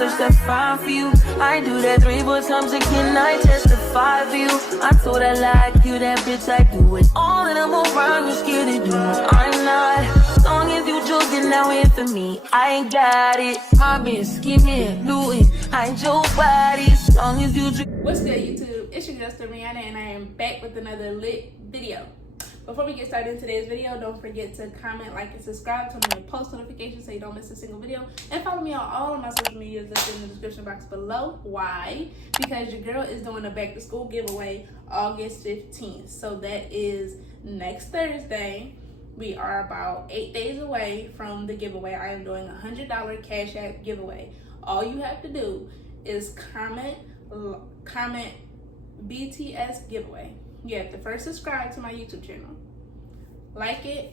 search that fine for you. I do that 3-4 times again, I testify for you. I told I like you, that bitch, I do it all, and I'm around, you scared to do it. I'm not, as long as you joking now in for me, I ain't got it. Mobbing, scheming, looting, I ain't your body, as long as you drink. What's good, YouTube? It's your girl Stormiana, and I am back with another lit video. Before we get started in today's video, don't forget to comment, like, and subscribe. Turn on your post notifications so you don't miss a single video. And follow me on all of my social medias that's in the description box below. Why? Because your girl is doing a back to school giveaway August 15th. So that is next Thursday. We are about 8 days away from the giveaway. I am doing a $100 Cash App giveaway. All you have to do is comment BTS giveaway. You have to first subscribe to my YouTube channel, like it,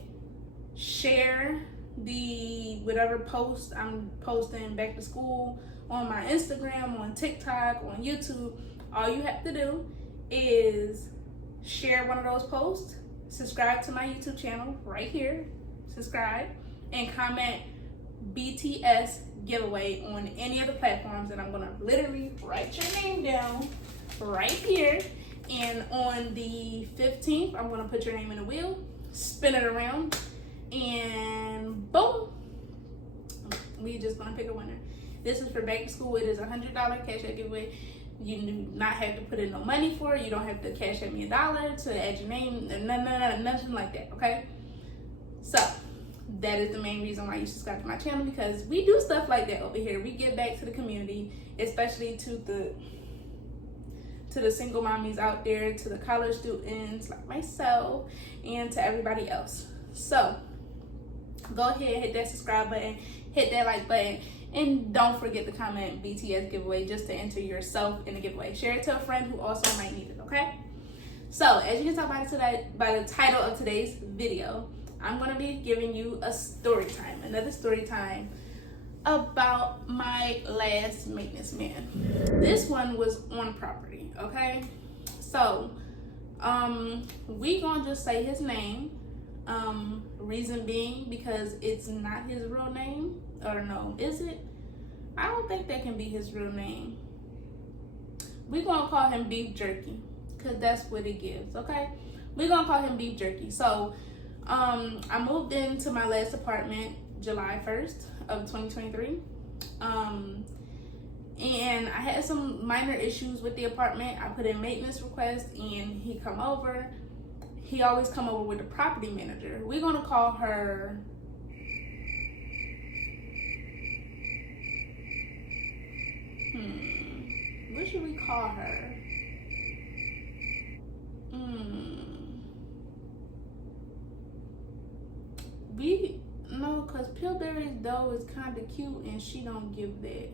share the whatever post I'm posting back to school on my Instagram, on TikTok, on YouTube. All you have to do is share one of those posts, subscribe to my YouTube channel right here, subscribe, and comment BTS giveaway on any of the platforms, and I'm gonna literally write your name down right here. And on the 15th, I'm gonna put your name in a wheel, spin it around, and boom, we just gonna pick a winner. This is for back to school. It is a $100 Cash App giveaway. You do not have to put in no money for it. You don't have to cash at me $1 to add your name, nothing like that, okay? So that is the main reason why you subscribe to my channel, because we do stuff like that over here. We give back to the community, especially to the single mommies out there, to the college students like myself, and to everybody else. So go ahead, hit that subscribe button, hit that like button, and don't forget to comment BTS giveaway just to enter yourself in the giveaway. Share it to a friend who also might need it, okay? So as you can tell by the title of today's video, I'm gonna be giving you a story time, another story time about my last maintenance man. This one was on property, okay? So we gonna just say his name, reason being because it's not his real name. Or no, is it? I don't think that can be his real name. We gonna call him Beef Jerky because that's what it gives, okay? We gonna call him Beef Jerky. So I moved into my last apartment July 1st of 2023, and I had some minor issues with the apartment. I put in maintenance request and he come over. He always come over with the property manager. We're gonna call her what should we call her? No, because Pillberry's dough is kind of cute and she don't give that.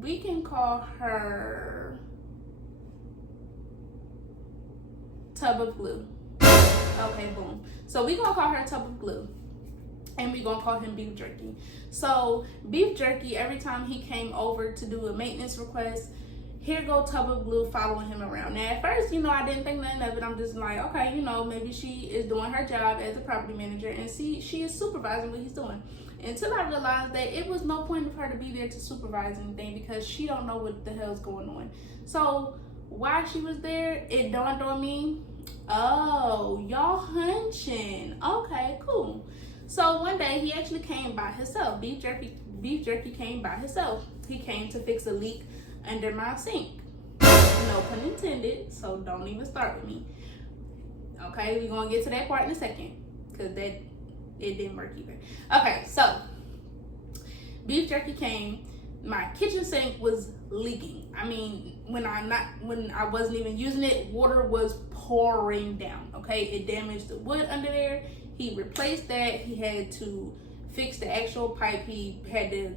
We can call her Tub of Glue. Okay, boom. So we gonna call her Tub of Glue, and we gonna call him Beef Jerky. So Beef Jerky, every time he came over to do a maintenance request, here go Tub of Glue following him around. Now at first, I didn't think nothing of it. I'm just like, okay, maybe she is doing her job as a property manager and she is supervising what he's doing. Until I realized that it was no point of her to be there to supervise anything because she don't know what the hell's going on. So while she was there, it dawned on me, oh, y'all hunching. Okay, cool. So one day he actually came by himself. Beef Jerky came by himself. He came to fix a leak under my sink. No pun intended, so don't even start with me. Okay, we're gonna get to that part in a second, because it didn't work either. Okay, so Beef Jerky came. My kitchen sink was leaking. I mean, when I wasn't even using it, water was pouring down. Okay, it damaged the wood under there. He replaced that. He had to fix the actual pipe. He had to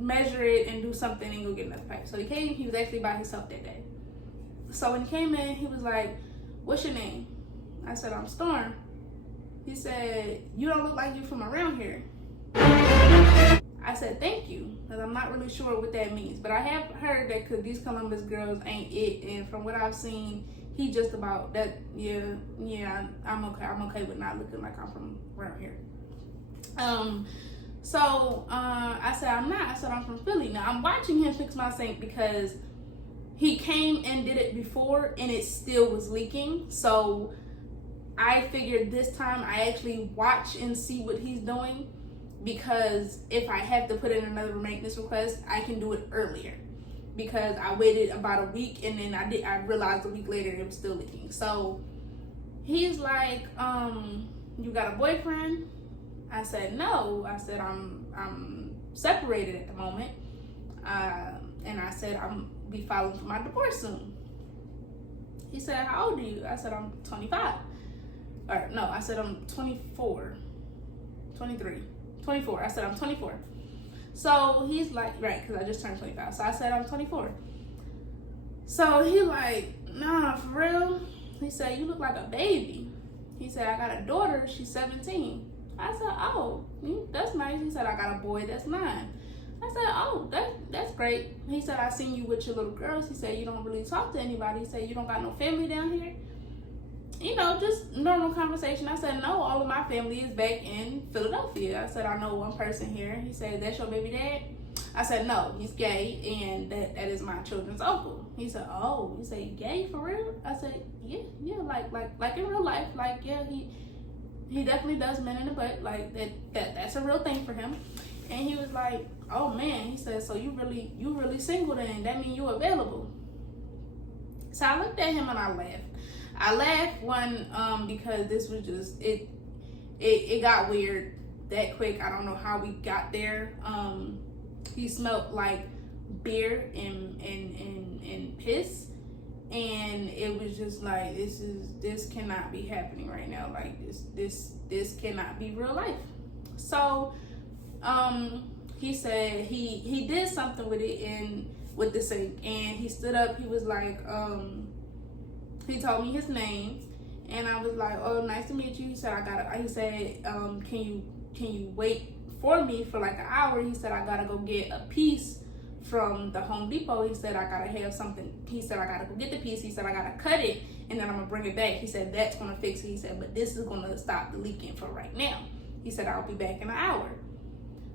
measure it and do something and go get another pipe. So he came. He was actually by himself that day. So when he came in, he was like, "What's your name?" I said, "I'm Storm." He said, "You don't look like you from around here." I said, "Thank you," because I'm not really sure what that means. But I have heard that because these Columbus girls ain't it, and from what I've seen, he just about that. Yeah, I'm okay. I'm okay with not looking like I'm from around here. So I said, I'm not. I said, I'm from Philly. Now, I'm watching him fix my sink because he came and did it before and it still was leaking. So I figured this time I actually watch and see what he's doing, because if I have to put in another maintenance request, I can do it earlier, because I waited about a week and then I realized a week later it was still leaking. So he's like, you got a boyfriend? I said, no. I said, I'm separated at the moment. And I said, I'm be filing for my divorce soon. He said, how old are you? I said, I'm 25. Or no, I said, I'm 24. 23. 24. I said, I'm 24. So he's like, right, because I just turned 25. So I said, I'm 24. So he like, nah, for real? He said, you look like a baby. He said, I got a daughter, she's 17. I said, oh, that's nice. He said, I got a boy that's 9. I said, oh, that's great. He said, I seen you with your little girls. He said, you don't really talk to anybody. He said, you don't got no family down here? You know, just normal conversation. I said, no, all of my family is back in Philadelphia. I said, I know one person here. He said, that's your baby dad? I said, no, he's gay, and that is my children's uncle. He said, oh, you say gay for real? I said, yeah, like in real life, like, yeah, he definitely does men in the butt, like that's a real thing for him. And he was like, oh man, he said, so you really single then? That mean you available? So I looked at him and I laughed. I laughed because this was just it got weird that quick. I don't know how we got there. He smelled like beer and piss, and it was just like, this cannot be happening right now. Like this cannot be real life. So he said he did something with it with the sink, and he stood up. He was like, he told me his name, and I was like, oh, nice to meet you. He said, he said, can you wait for me for like an hour? He said, I gotta go get a piece from the Home Depot. He said, I gotta have something. He said, I gotta go get the piece. He said, I gotta cut it, and then I'm gonna bring it back. He said, that's gonna fix it. He said, but this is gonna stop the leaking for right now. He said, I'll be back in an hour.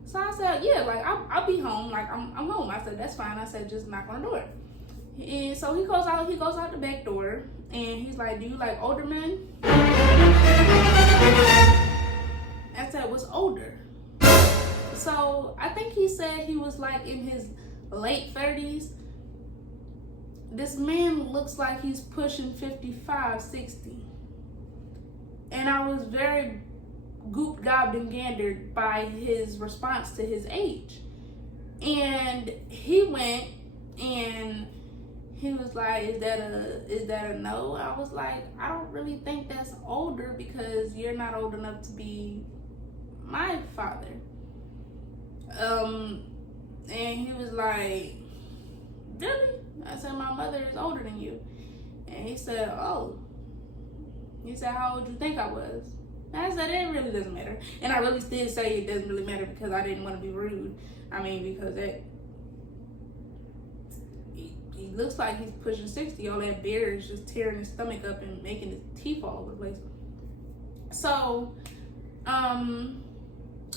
So I said, yeah, like I'll be home. Like I'm home. I said, that's fine. I said, just knock on the door. And so he goes out the back door, and he's like, do you like older men? I said, what's older? So I think he said he was like in his late 30s. This man looks like he's pushing 55, 60. And I was very gooped, gobbed, and gandered by his response to his age. And he went and he was like, is that a no? I was like, I don't really think that's older, because you're not old enough to be my father. And he was like, really? I said, my mother is older than you. And he said, oh. He said, how old you think I was? And I said, it really doesn't matter. And I really did say it doesn't really matter, because I didn't want to be rude. I mean, because he looks like he's pushing 60. All that beer is just tearing his stomach up and making his teeth all over the place. So,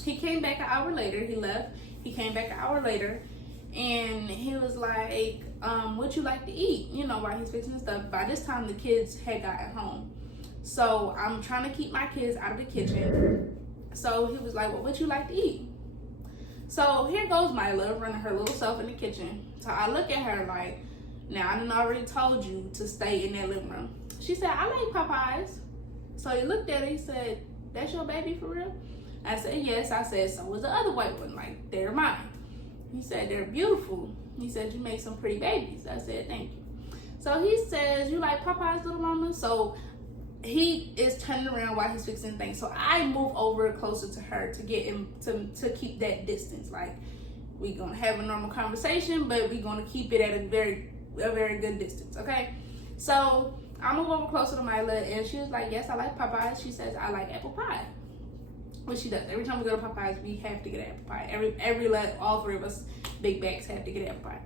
he came back an hour later. He left. He came back an hour later, and he was like, what you like to eat? You know, while he's fixing his stuff. By this time, the kids had gotten home. So I'm trying to keep my kids out of the kitchen. So he was like, well, what you like to eat? So here goes Mila running her little self in the kitchen. So I look at her like, now I done already told you to stay in that living room. She said, I like Popeyes. So he looked at her, he said, that's your baby for real? I said, yes. I said, so was the other white one. Like, they're mine. He said, they're beautiful. He said, you make some pretty babies. I said, thank you. So he says, you like Popeyes, little mama? So he is turning around while he's fixing things. So I move over closer to her to get him to keep that distance. Like, we're gonna have a normal conversation, but we're gonna keep it at a very good distance, okay? So I move over closer to Mila, and she was like, yes, I like Popeyes. She says, I like apple pie. Which she does. Every time we go to Popeyes, we have to get apple pie. All three of us big bags have to get apple pie.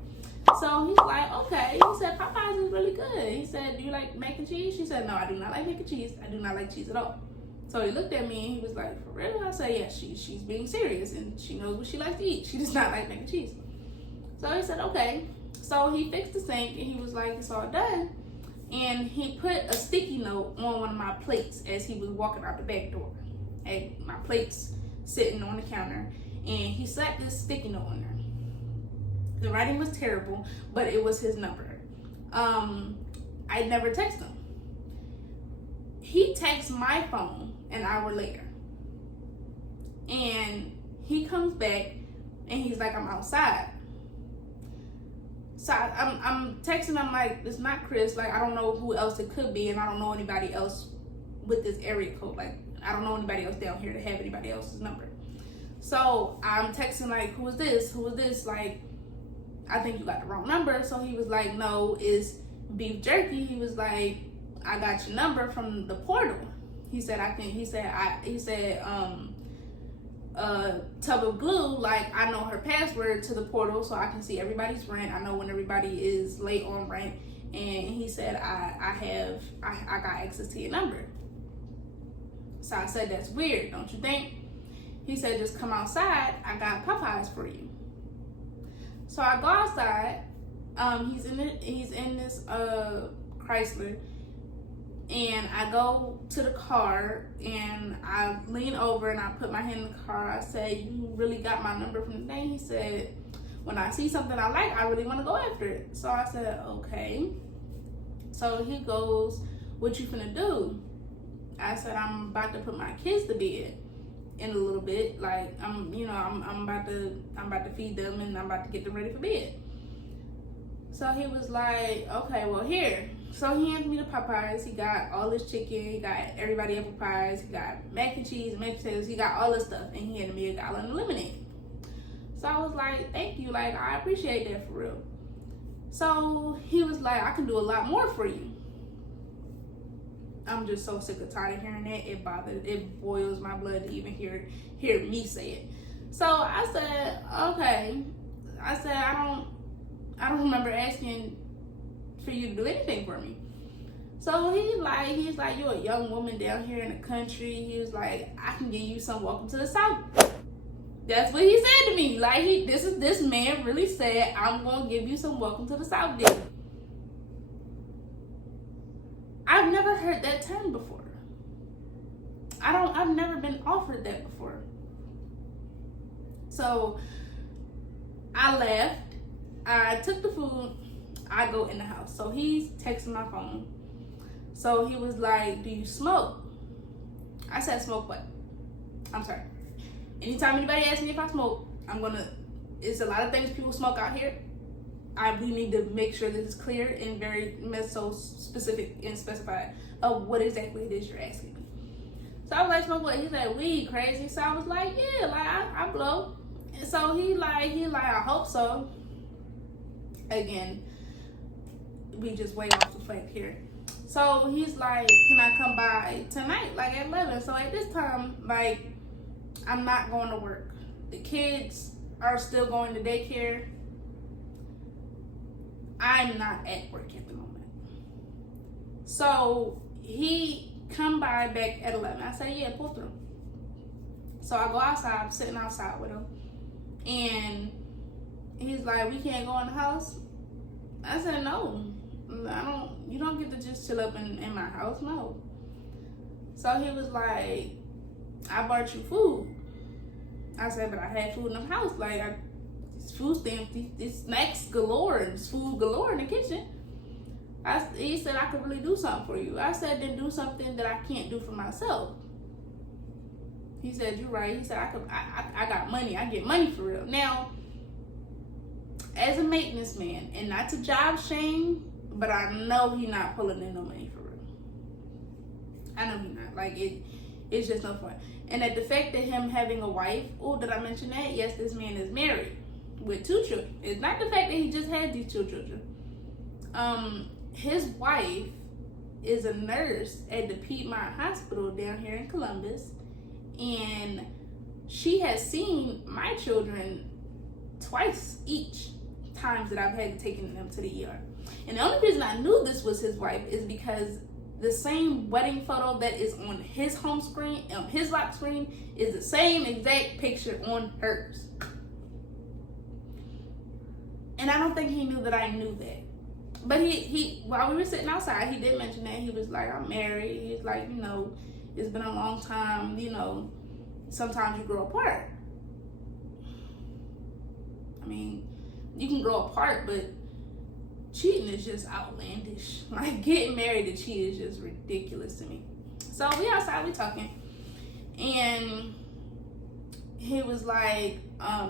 So he's like, okay. He said, Popeyes is really good. He said, do you like mac and cheese? She said, no, I do not like mac and cheese. I do not like cheese at all. So he looked at me and he was like, for real? I said, yeah, she's being serious and she knows what she likes to eat. She does not like mac and cheese. So he said, okay. So he fixed the sink and he was like, it's all done. And he put a sticky note on one of my plates as he was walking out the back door. And my plate's sitting on the counter. And he slapped this sticky note on there. The writing was terrible, but it was his number. I never texted him. He texts my phone an hour later. And he comes back and he's like, I'm outside. So I'm texting him like, it's not Chris. Like, I don't know who else it could be. And I don't know anybody else with this area code. Like, I don't know anybody else down here to have anybody else's number. So I'm texting like, who is this? Who is this? Like, I think you got the wrong number. So he was like, no, it's beef jerky. He was like, I got your number from the portal. He said, tub of glue, like I know her password to the portal so I can see everybody's rent. I know when everybody is late on rent. And he said, I got access to your number. So I said, that's weird, don't you think? He said, just come outside. I got Popeyes for you. So I go outside. He's in this Chrysler. And I go to the car and I lean over and I put my hand in the car. I said, you really got my number from the thing? He said, when I see something I like, I really want to go after it. So I said, okay. So he goes, what you finna do? I said, I'm about to put my kids to bed in a little bit. Like, I'm about to feed them and I'm about to get them ready for bed. So he was like, okay, well, here. So he hands me the Popeyes. He got all this chicken. He got everybody apple pies. He got mac and cheese and mashed potatoes. He got all this stuff. And he handed me a gallon of lemonade. So I was like, thank you. Like, I appreciate that for real. So he was like, I can do a lot more for you. I'm just so sick and tired of hearing that. It boils my blood to even hear me say it. So I said, okay. I said, I don't remember asking for you to do anything for me. So he's like, you're a young woman down here in the country. He was like, I can give you some welcome to the South. That's what he said to me. Like, this man really said, I'm gonna give you some welcome to the South deal. I've never heard that term before. I've never been offered that before. So I left. I took the food. I go in the house. So he's texting my phone. So he was like, do you smoke? I said, smoke what? I'm sorry. Anytime anybody asks me if I smoke, it's a lot of things people smoke out here. We need to make sure this is clear and very so specific and specified of what exactly it is you're asking me. So I was like, smoke what? He said, weed, crazy. So I was like, yeah, like I blow. And so he like, I hope so. Again, we just way off the flank here. So he's like, can I come by tonight, like at 11? So at this time, like, I'm not going to work. The kids are still going to daycare. I'm not at work at the moment. So he come by back at 11. I say, yeah, pull through. So I go outside, I'm sitting outside with him. And he's like, we can't go in the house? I said, no. You don't get to just chill up in my house, no. So he was like, I bought you food. I said, but I had food in the house. Like, food stamps, these snacks galore, and food galore in the kitchen. He said, I could really do something for you. I said, then do something that I can't do for myself. He said, you're right. He said, I got money. I get money for real. Now, as a maintenance man, and not to job shame, but I know he not pulling in no money for real. I know he not. Like, it's just no fun. And at the fact that him having a wife, oh, did I mention that? Yes, this man is married with 2 children. It's not the fact that he just had these 2 children. His wife is a nurse at the Piedmont Hospital down here in Columbus. And she has seen my children twice each times that I've had taken them to the ER. And the only reason I knew this was his wife is because the same wedding photo that is on his home screen, his lock screen, is the same exact picture on hers. And I don't think he knew that I knew that. But he while we were sitting outside, he did mention that. He was like, I'm married. He's like, you know, it's been a long time, you know, sometimes you grow apart. I mean, you can grow apart, but cheating is just outlandish. Like, getting married to cheat is just ridiculous to me. So we outside, we talking, and he was like,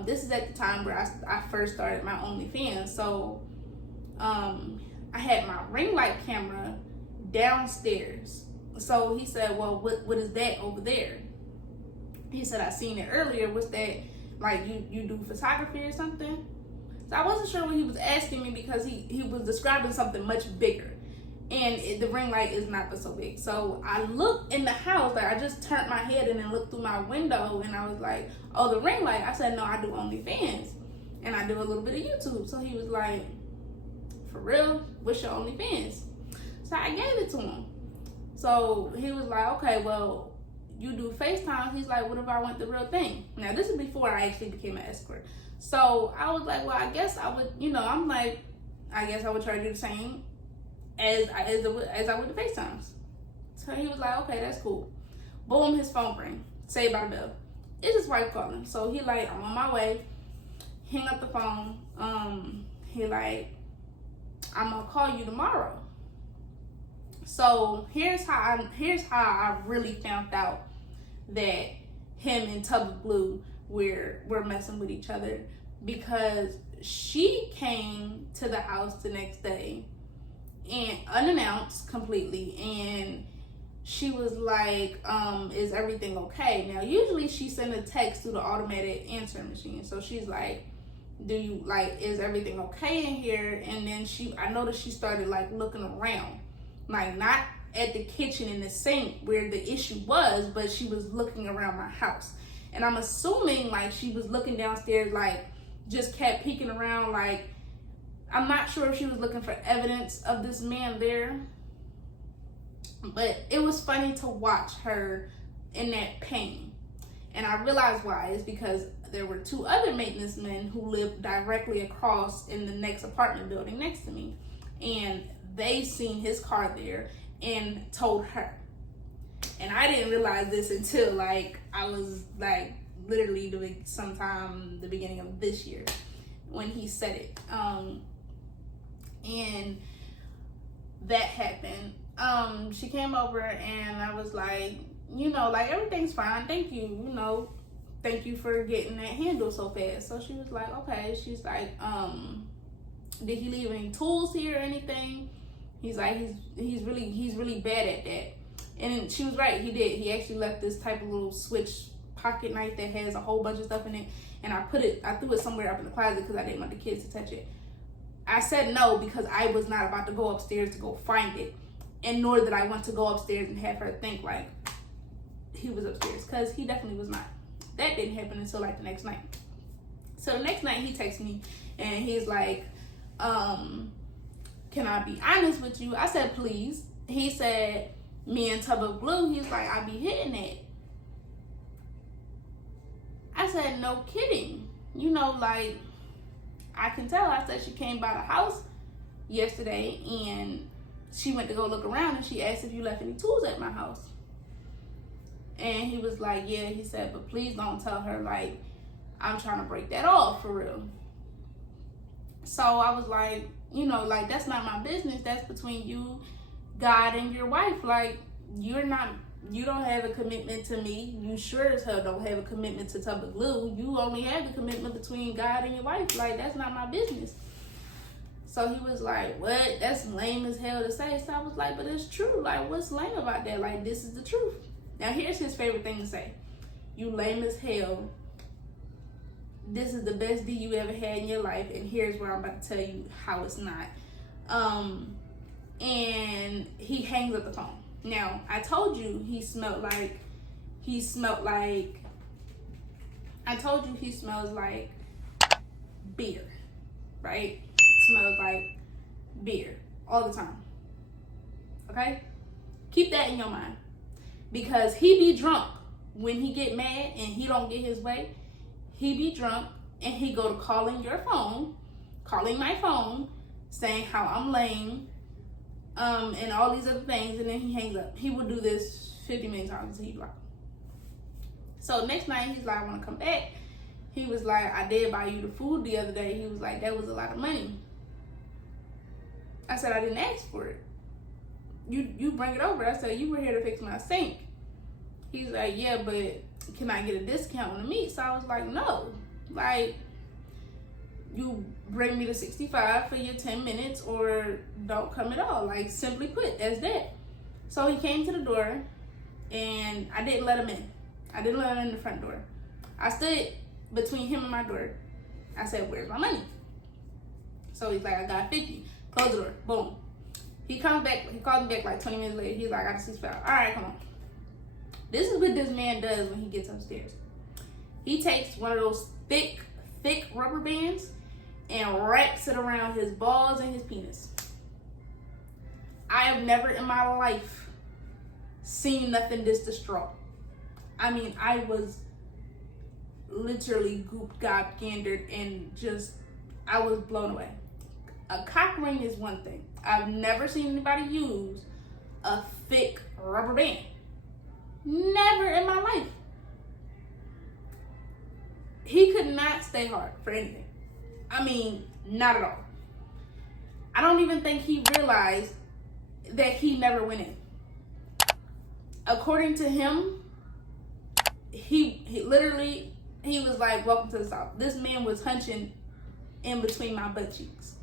this is at the time where I first started my OnlyFans. So I had my ring light camera downstairs. So he said, well, what is that over there? He said, I seen it earlier. What's that? Like, you do photography or something? So I wasn't sure what he was asking me, because he was describing something much bigger. And the ring light is not so big. So I looked in the house, like I just turned my head and then looked through my window, and I was like, oh, the ring light. I said, no, I do OnlyFans. And I do a little bit of YouTube. So he was like, for real? What's your OnlyFans? So I gave it to him. So he was like, okay, well, you do FaceTime. He's like, what if I want the real thing? Now, this is before I actually became an escort. So I was like, well, I guess I would, you know, I'm like, I guess I would charge you the same as I would the FaceTimes. So he was like, okay, that's cool. Boom, his phone rang. Saved by the bell. It's his wife calling. So he like, I'm on my way. Hang up the phone. He like, I'm gonna call you tomorrow. So here's how I really found out that him and Tub of Blue were messing with each other, because she came to the house the next day and unannounced completely, and she was like, is everything okay? Now usually she send a text through the automated answering machine. So she's like, is everything okay in here? And then I noticed she started like looking around, like not at the kitchen and the sink where the issue was, but she was looking around my house. And I'm assuming like she was looking downstairs, like just kept peeking around. Like, I'm not sure if she was looking for evidence of this man there, but it was funny to watch her in that pain. And I realized why. It's because there were two other maintenance men who lived directly across in the next apartment building next to me, and they seen his car there and told her. And I didn't realize this until like I was like literally doing sometime the beginning of this year when he said it. And that happened. She came over and I was like, you know, like, everything's fine. Thank you. You know, thank you for getting that handle so fast. So she was like, okay. She's like, did he leave any tools here or anything? He's like, he's really bad at that. And she was right, he did. He actually left this type of little switch pocket knife that has a whole bunch of stuff in it. And I threw it somewhere up in the closet because I didn't want the kids to touch it. I said no because I was not about to go upstairs to go find it. And nor did I want to go upstairs and have her think like he was upstairs, because he definitely was not. That didn't happen until like the next night. So the next night he texts me and he's like, can I be honest with you? I said, please. He said, me and Tub of Blue, he's like, I be hitting it. I said, no kidding. You know, like, I can tell. I said, she came by the house yesterday and she went to go look around and she asked if you left any tools at my house. And he was like, yeah. He said, but please don't tell her, like, I'm trying to break that off for real. So I was like, you know, like, that's not my business. That's between you, God, and your wife. Like, you don't have a commitment to me. You sure as hell don't have a commitment to Tub of Blue. You only have a commitment between God and your wife. Like, that's not my business. So he was like, what? That's lame as hell to say. So I was like, but it's true. Like, what's lame about that? Like, this is the truth. Now, here's his favorite thing to say. You lame as hell. This is the best D you ever had in your life, and here's where I'm about to tell you how it's not. And he hangs up the phone. Now, I told you he smells like beer, right? Smells like beer all the time. Okay? Keep that in your mind. Because he be drunk when he get mad and he don't get his way. He be drunk and he go to calling my phone, saying how I'm lame, and all these other things, and then he hangs up. He would do this 50 million times until he blocked. So next night, he's like, I want to come back. He was like, I did buy you the food the other day. He was like, that was a lot of money. I said, I didn't ask for it. You bring it over. I said, you were here to fix my sink. He's like, yeah, but can I get a discount on the meat? So I was like, no. Like, you bring me the 65 for your 10 minutes or don't come at all. Like, simply put, that's that. So he came to the door and I didn't let him in. I didn't let him in the front door. I stood between him and my door. I said, where's my money? So he's like, I got 50. Close the door. Boom. He comes back. He calls me back like 20 minutes later. He's like, I got the 65. All right, come on. This is what this man does when he gets upstairs. He takes one of those thick rubber bands and wraps it around his balls and his penis. I have never in my life seen nothing this distraught. I mean, I was literally gandered and just, I was blown away. A cock ring is one thing. I've never seen anybody use a thick rubber band. Never in my life. He could not stay hard for anything. I mean, not at all. I don't even think he realized that he never went in. According to him, he literally, he was like, welcome to the South. This man was hunching in between my butt cheeks.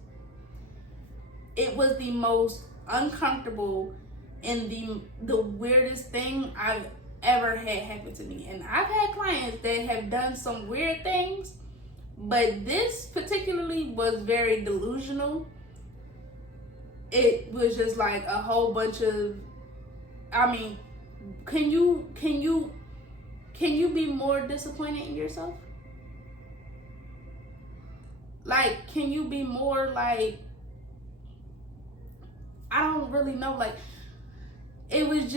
It was the most uncomfortable and the weirdest thing I've ever had happen to me. And I've had clients that have done some weird things, but this particularly was very delusional. It was just like a whole bunch of, I mean, can you be more disappointed in yourself? Like, can you be more like, I don't really know, like, it was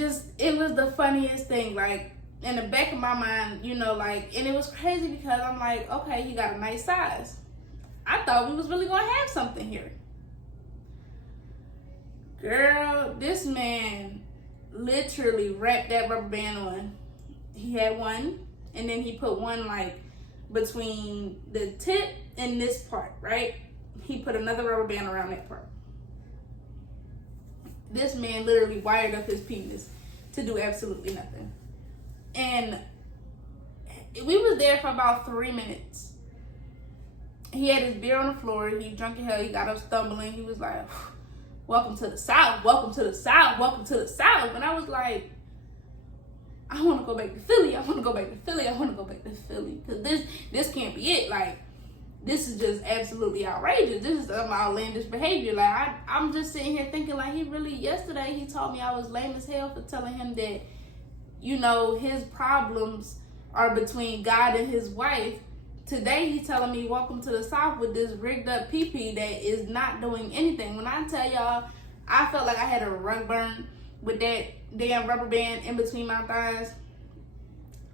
the funniest thing, like, in the back of my mind, you know, like, and it was crazy because I'm like, okay, he got a nice size. I thought we was really gonna have something here. Girl, this man literally wrapped that rubber band on. He had one, and then he put one, like, between the tip and this part, right? He put another rubber band around that part. This man literally wired up his penis to do absolutely nothing. And we was there for about 3 minutes. He had his beer on the floor. He drunk as hell. He got up stumbling. He was like, welcome to the South. Welcome to the South. Welcome to the South. And I was like, I want to go back to Philly. I want to go back to Philly. I want to go back to Philly. Because this can't be it. Like, this is just absolutely outrageous. This is some outlandish behavior. Like, I'm just sitting here thinking, like, he really, yesterday he told me I was lame as hell for telling him that, you know, his problems are between God and his wife. Today he's telling me, welcome to the South with this rigged up pee-pee that is not doing anything. When I tell y'all, I felt like I had a rug burn with that damn rubber band in between my thighs.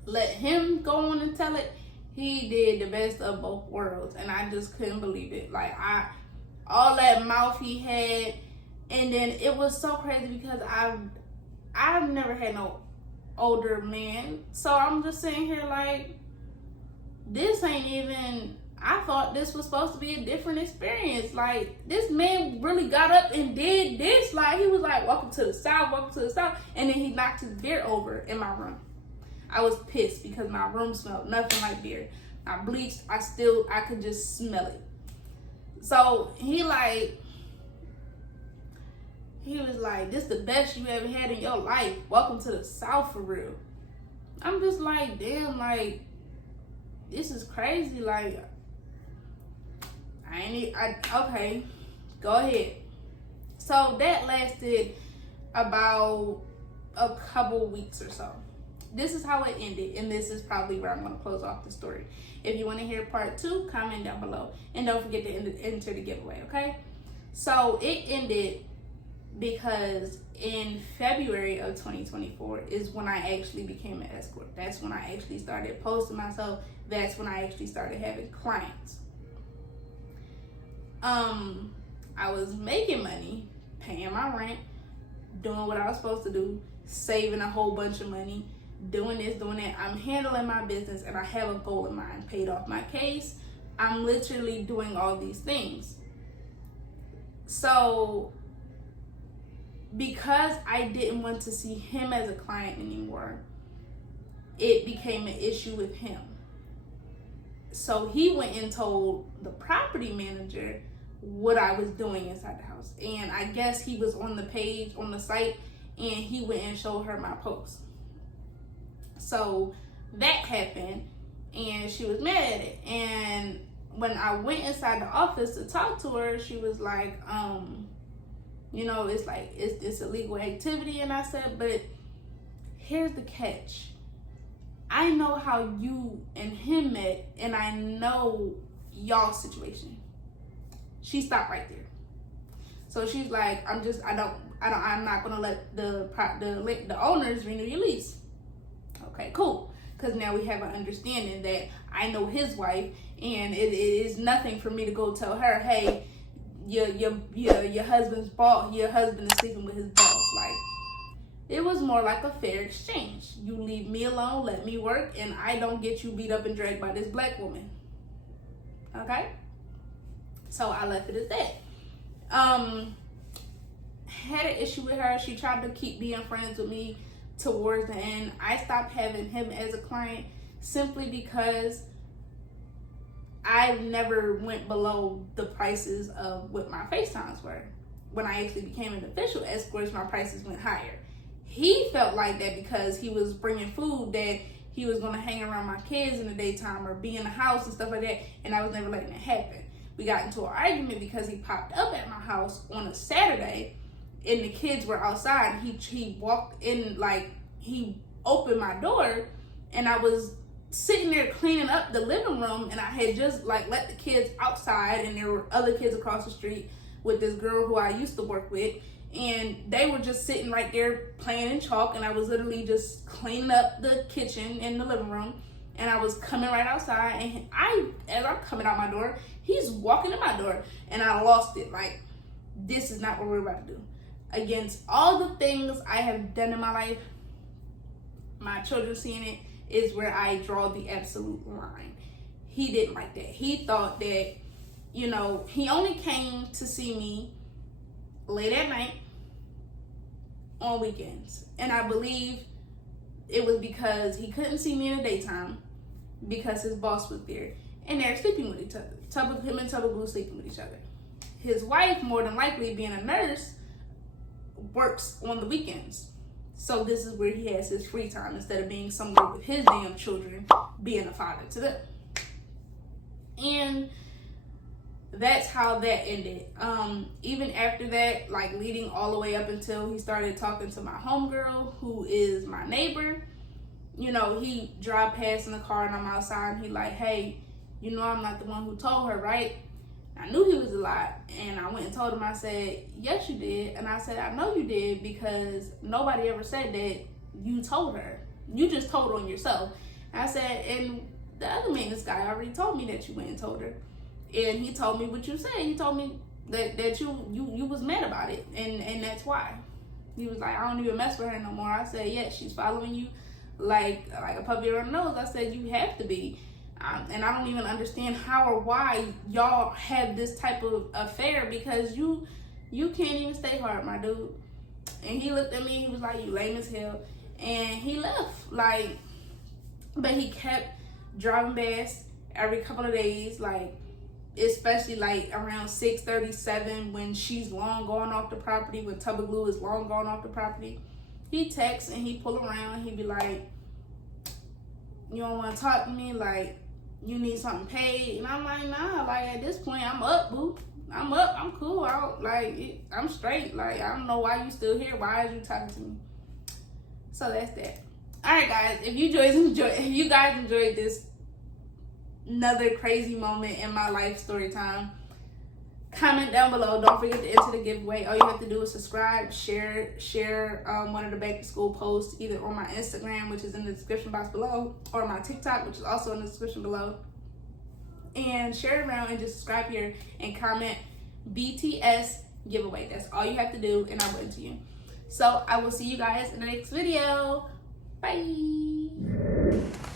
Let him go on and tell it. He did the best of both worlds, and I just couldn't believe it. Like, all that mouth he had, and then it was so crazy because I've never had no older man, so I'm just sitting here like, this ain't even, I thought this was supposed to be a different experience. Like, this man really got up and did this. Like, he was like, welcome to the South, welcome to the South, and then he knocked his beer over in my room. I was pissed because my room smelled nothing like beer. I bleached, I could just smell it. So he was like, this the best you ever had in your life. Welcome to the South for real. I'm just like, damn, like, this is crazy. Like, okay, go ahead. So that lasted about a couple weeks or so. This is how it ended, and this is probably where I'm going to close off the story. If you want to hear part 2, comment down below. And don't forget to enter the giveaway, okay? So it ended because in February of 2024 is when I actually became an escort. That's when I actually started posting myself. That's when I actually started having clients. I was making money, paying my rent, doing what I was supposed to do, saving a whole bunch of money, doing this, doing that. I'm handling my business and I have a goal in mind. Paid off my case. I'm literally doing all these things. So because I didn't want to see him as a client anymore, it became an issue with him. So he went and told the property manager what I was doing inside the house. And I guess he was on the page, on the site, and he went and showed her my post. So that happened, and she was mad at it. And when I went inside the office to talk to her, she was like, it's like, it's illegal activity. And I said, but here's the catch. I know how you and him met, and I know y'all's situation. She stopped right there. So she's like, I'm not gonna let the owners renew your lease. Okay, cool. Because now we have an understanding that I know his wife, and it is nothing for me to go tell her, hey, your husband's boss, your husband is sleeping with his boss. Like, it was more like a fair exchange. You leave me alone, let me work, and I don't get you beat up and dragged by this black woman. Okay? So I left it at that. Had an issue with her. She tried to keep being friends with me towards the end. I stopped having him as a client simply because I never went below the prices of what my FaceTimes were. When I actually became an official escort, my prices went higher. He felt like that because he was bringing food, that he was going to hang around my kids in the daytime or be in the house and stuff like that, and I was never letting it happen. We got into an argument because he popped up at my house on a Saturday, and the kids were outside. He walked in, like, he opened my door, and I was sitting there cleaning up the living room, and I had just like let the kids outside, and there were other kids across the street with this girl who I used to work with, and they were just sitting right there playing in chalk, and I was literally just cleaning up the kitchen and the living room, and I was coming right outside, and as I'm coming out my door, he's walking in my door, and I lost it. Like, this is not what we're about to do. Against all the things I have done in my life, my children seeing it is where I draw the absolute line. He didn't like that. He thought that, he only came to see me late at night on weekends. And I believe it was because he couldn't see me in the daytime because his boss was there. And they're sleeping with each other. Him and Tubba Blue sleeping with each other. His wife, more than likely being a nurse, works on the weekends. So this is where he has his free time instead of being somewhere with his damn children, being a father to them. And that's how that ended. Even after that, like leading all the way up until he started talking to my homegirl, who is my neighbor, he drive past in the car and I'm outside, and he like, hey, I'm not the one who told her, right? I knew he was a lie, and I went and told him. I said, yes, you did. And I said, I know you did, because nobody ever said that you told her. You just told on yourself. And I said, and the other maintenance guy already told me that you went and told her. And he told me what you said. He told me that you was mad about it, and that's why. He was like, I don't even mess with her no more. I said, yes, she's following you like a puppy around the nose. I said, you have to be. And I don't even understand how or why y'all have this type of affair, because you can't even stay hard, my dude. And he looked at me and he was like, you lame as hell. And he left. Like, but he kept driving past every couple of days, like, especially like around 6:37 when she's long gone off the property, when Tubba Glue is long gone off the property. He texts and he pull around. He be like, you don't want to talk to me? Like, you need something paid? And I'm like, nah, like, at this point, I'm up, boo. I'm up. I'm cool. I'm straight. Like, I don't know why you still here. Why are you talking to me? So that's that. All right, guys. If you guys enjoyed this another crazy moment in my life story time, comment down below. Don't forget to enter the giveaway. All you have to do is subscribe, share one of the back to school posts either on my Instagram, which is in the description box below, or my TikTok, which is also in the description below. And share it around and just subscribe here and comment BTS giveaway. That's all you have to do, and I will enter you. So I will see you guys in the next video. Bye.